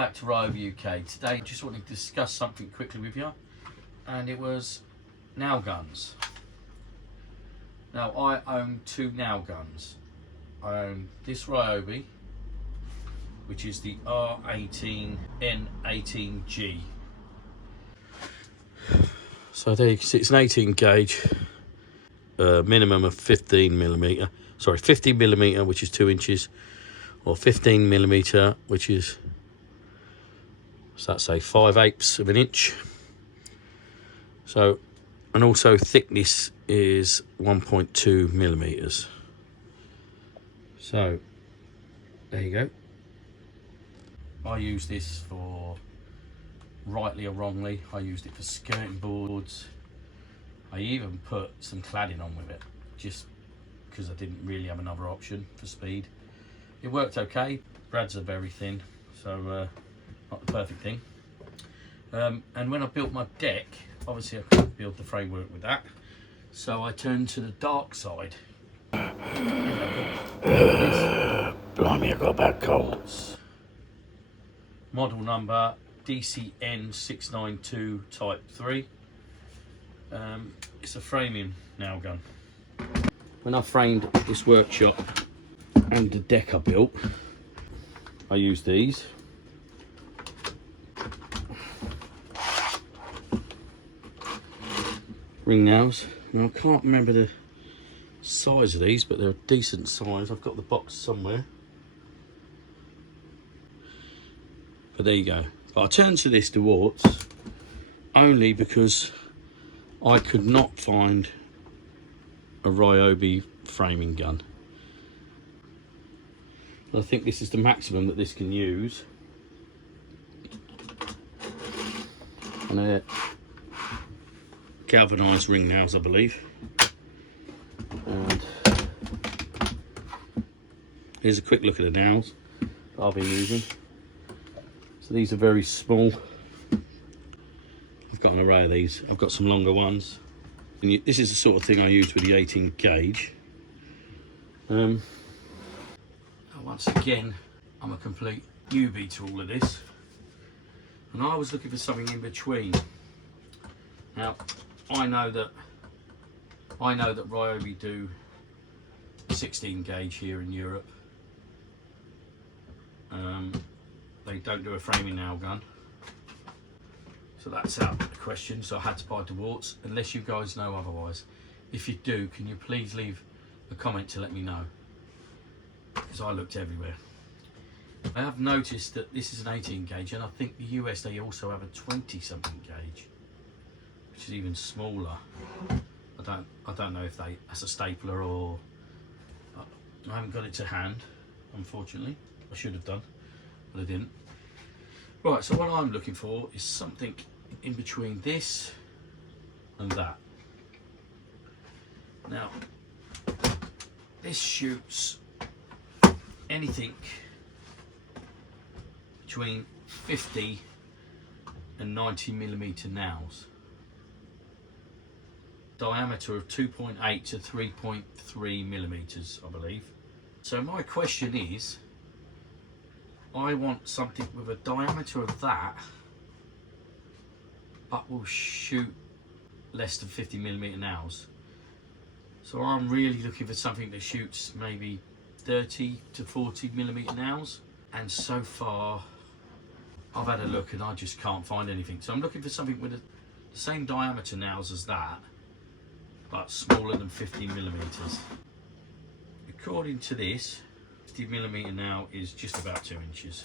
back to Ryobi UK. Today I just wanted to discuss something quickly with you, and it was nail guns. Now I own two nail guns. I own this Ryobi, which is the R18N18G. So there you can see it's an 18 gauge, minimum of 15mm. Sorry, 50mm, which is 2 inches, or 15mm, which is, what's that say, 5/8 of an inch. So, and also thickness is 1.2mm. So, there you go. I use this for, rightly or wrongly, I used it for skirting boards. I even put some cladding on with it, just because I didn't really have another option for speed. It worked okay. Brads are very thin, so not the perfect thing. And when I built my deck, obviously I couldn't build the framework with that, so I turned to the dark side. Blimey, I got a bad cold. Model number DCN692 Type 3. It's a framing nail gun. When I framed this workshop and the deck I built, I used these. Ring nails. Now I can't remember the size of these, but they're a decent size. I've got the box somewhere. But there you go. But I turned to this Dewalt only because I could not find a Ryobi framing gun. I think this is the maximum that this can use. And they're galvanised ring nails, I believe. And here's a quick look at the nails that I've been using. So these are very small. I've got an array of these. I've got some longer ones. And this is the sort of thing I use with the 18 gauge. Once again, I'm a complete newbie to all of this, and I was looking for something in between. Now, I know that Ryobi do 16 gauge here in Europe. They don't do a framing nail gun, so that's out of the question. So I had to buy Dewalt's, unless you guys know otherwise. If you do, can you please leave a comment to let me know, because I looked everywhere. I have noticed that this is an 18 gauge, and I think the US, they also have a 20 something gauge, which is even smaller. I don't know if that's a stapler or, I haven't got it to hand, unfortunately. I should have done, but I didn't. Right, so what I'm looking for is something in between this and that. Now, this shoots anything between 50 and 90mm nails. Diameter of 2.8 to 3.3mm, I believe. So my question is, I want something with a diameter of that, but will shoot less than 50mm nails. So I'm really looking for something that shoots maybe 30 to 40mm nails, and so far I've had a look and I just can't find anything. So I'm looking for something with the same diameter nails as that, but smaller than 15mm. According to this, 50mm nail is just about 2 inches.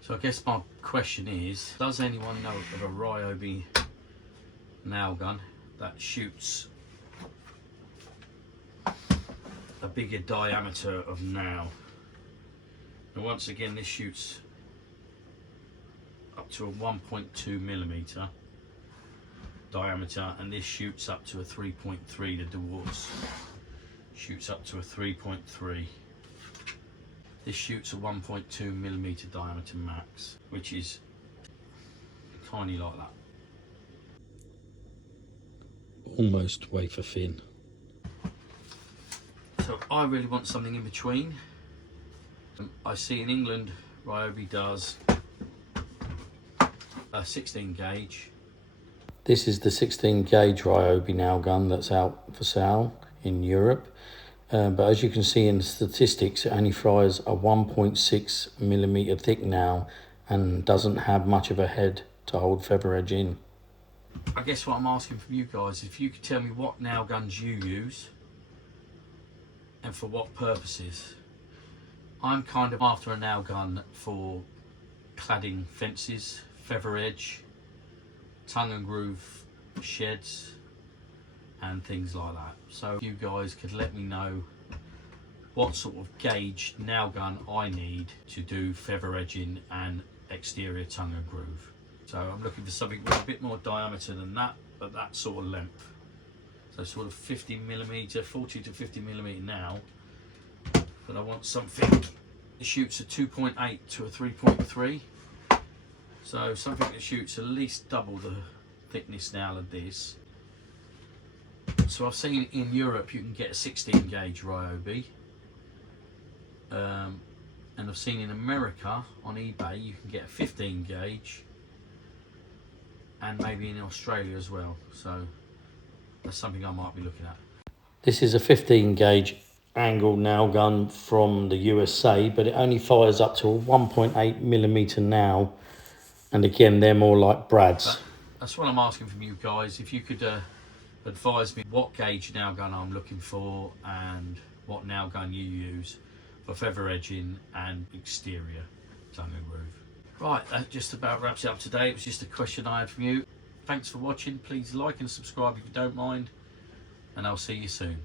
So I guess my question is, does anyone know of a Ryobi nail gun that shoots a bigger diameter of nail? And once again, this shoots up to a 1.2mm diameter, and this shoots up to a 3.3. The Dewalt's shoots up to a 3.3. This shoots a 1.2mm diameter max, which is tiny like that. Almost wafer thin. So I really want something in between. I see in England Ryobi does a 16 gauge. This is the 16 gauge Ryobi nail gun that's out for sale in Europe. But as you can see in the statistics, it only fires a 1.6mm thick nail and doesn't have much of a head to hold feather edge in. I guess what I'm asking from you guys, if you could tell me what nail guns you use and for what purposes. I'm kind of after a nail gun for cladding fences, feather edge, tongue and groove sheds and things like that. So if you guys could let me know what sort of gauge nail gun I need to do feather edging and exterior tongue and groove. So I'm looking for something with a bit more diameter than that, but that sort of length. So sort of 50mm, 40 to 50mm now, but I want something that shoots a 2.8 to a 3.3. So something that shoots at least double the thickness now of this. So I've seen in Europe you can get a 16 gauge Ryobi, and I've seen in America on eBay you can get a 15 gauge, and maybe in Australia as well. So that's something I might be looking at. This is a 15 gauge angled nail gun from the USA, but it only fires up to a 1.8mm nail, and again they're more like Brad's. That's what I'm asking from you guys. If you could advise me what gauge nail gun I'm looking for and what nail gun you use for feather edging and exterior tongue and groove. Right, that just about wraps it up today. It was just a question I had from you. Thanks for watching. Please like and subscribe if you don't mind, and I'll see you soon.